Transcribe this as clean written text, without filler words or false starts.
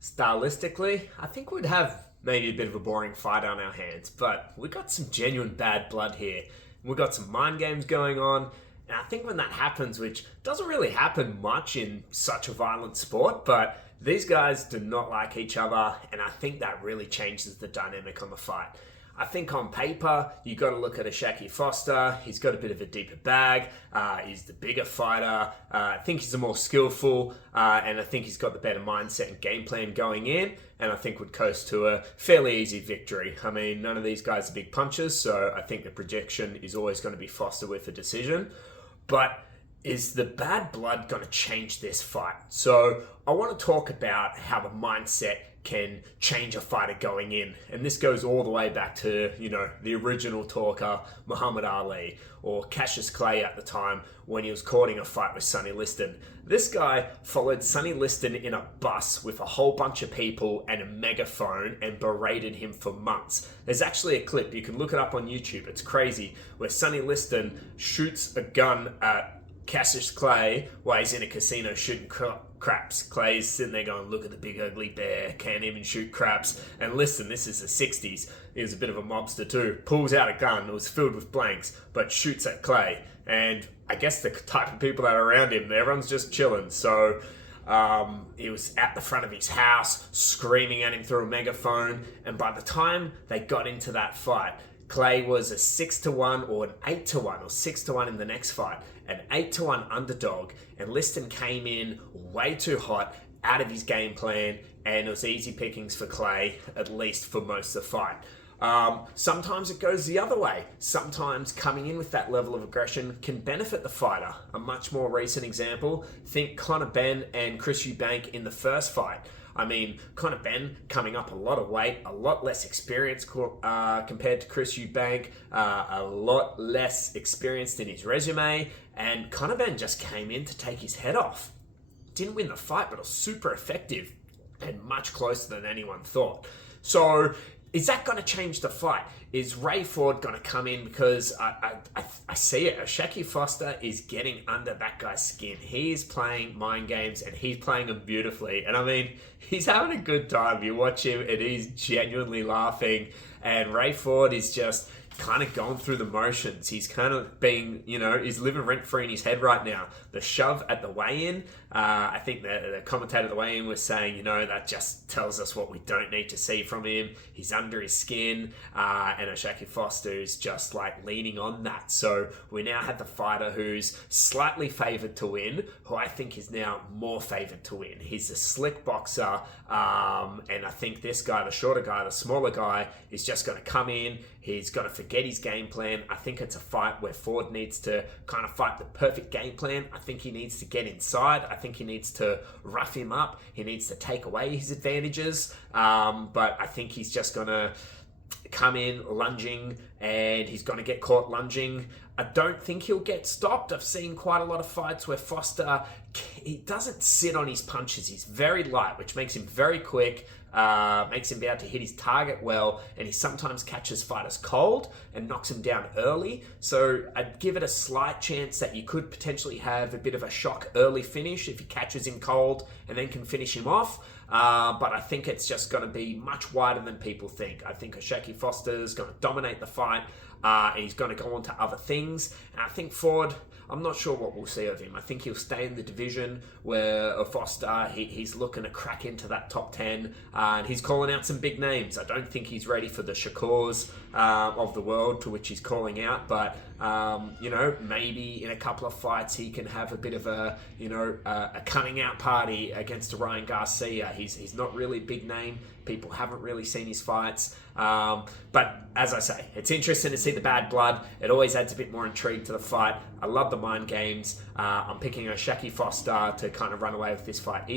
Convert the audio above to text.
Stylistically, I think we'd have maybe a bit of a boring fight on our hands, but we got some genuine bad blood here. We got some mind games going on, and I think when that happens, which doesn't really happen much in such a violent sport, but these guys do not like each other, and I think that really changes the dynamic on the fight. I think on paper, you got to look at a Shaki Foster. He's got a bit of a deeper bag. He's the bigger fighter. I think he's the more skillful, and I think he's got the better mindset and game plan going in, and I think would coast to a fairly easy victory. I mean, none of these guys are big punchers, so I think the projection is always going to be Foster with a decision. But is the bad blood going to change this fight? So I want to talk about how the mindset can change a fighter going in. And this goes all the way back to, the original talker, Muhammad Ali, or Cassius Clay at the time when he was courting a fight with Sonny Liston. This guy followed Sonny Liston in a bus with a whole bunch of people and a megaphone and berated him for months. There's actually a clip, you can look it up on YouTube, it's crazy, where Sonny Liston shoots a gun at Cassius Clay while he's in a casino shooting craps. Clay's sitting there going, look at the big ugly bear, can't even shoot craps. And listen, this is the 60s. He was a bit of a mobster too. Pulls out a gun, it was filled with blanks, but shoots at Clay. And I guess the type of people that are around him, everyone's just chilling. So he was at the front of his house, screaming at him through a megaphone. And by the time they got into that fight, Clay was a 6-1 or an 8-1 or 6-1 in the next fight, an 8-1 underdog, and Liston came in way too hot, out of his game plan, and it was easy pickings for Clay, at least for most of the fight. Sometimes it goes the other way. Sometimes coming in with that level of aggression can benefit the fighter. A much more recent example, think Conor Benn and Chris Eubank in the first fight. I mean, Conor Benn coming up a lot of weight, a lot less experience compared to Chris Eubank, a lot less experienced in his resume, and Conor Benn just came in to take his head off. Didn't win the fight, but was super effective and much closer than anyone thought. So, is that going to change the fight? Is Ray Ford going to come in? Because I see it. Shaki Foster is getting under that guy's skin. He is playing mind games and he's playing them beautifully. And I mean, he's having a good time. You watch him and he's genuinely laughing. And Ray Ford is just kind of going through the motions. He's kind of being, he's living rent-free in his head right now. The shove at the weigh-in, I think the commentator at the weigh-in was saying, that just tells us what we don't need to see from him. He's under his skin, and Shaki Foster is just like leaning on that. So we now have the fighter who's slightly favoured to win, who I think is now more favoured to win. He's a slick boxer, and I think this guy, the shorter guy, the smaller guy, is just going to come in. He's got to forget his game plan. I think it's a fight where Ford needs to kind of fight the perfect game plan. I think he needs to get inside. I think he needs to rough him up. He needs to take away his advantages. But I think he's just going to come in lunging and he's going to get caught lunging. I don't think he'll get stopped. I've seen quite a lot of fights where Foster, he doesn't sit on his punches. He's very light, which makes him very quick, makes him be able to hit his target well, and he sometimes catches fighters cold and knocks them down early. So I'd give it a slight chance that you could potentially have a bit of a shock early finish if he catches him cold and then can finish him off. But I think it's just going to be much wider than people think. I think Shaki Foster is going to dominate the fight, and he's going to go on to other things. And I think Ford, I'm not sure what we'll see of him. I think he'll stay in the division where Foster, he's looking to crack into that top 10, and he's calling out some big names. I don't think he's ready for the Shakurs of the world to which he's calling out, but maybe in a couple of fights he can have a bit of a coming out party against a Ryan Garcia. He's not really a big name. People haven't really seen his fights. But as I say, it's interesting to see the bad blood. It always adds a bit more intrigue to the fight. I love the mind games. I'm picking a Shaki Foster to kind of run away with this fight easy.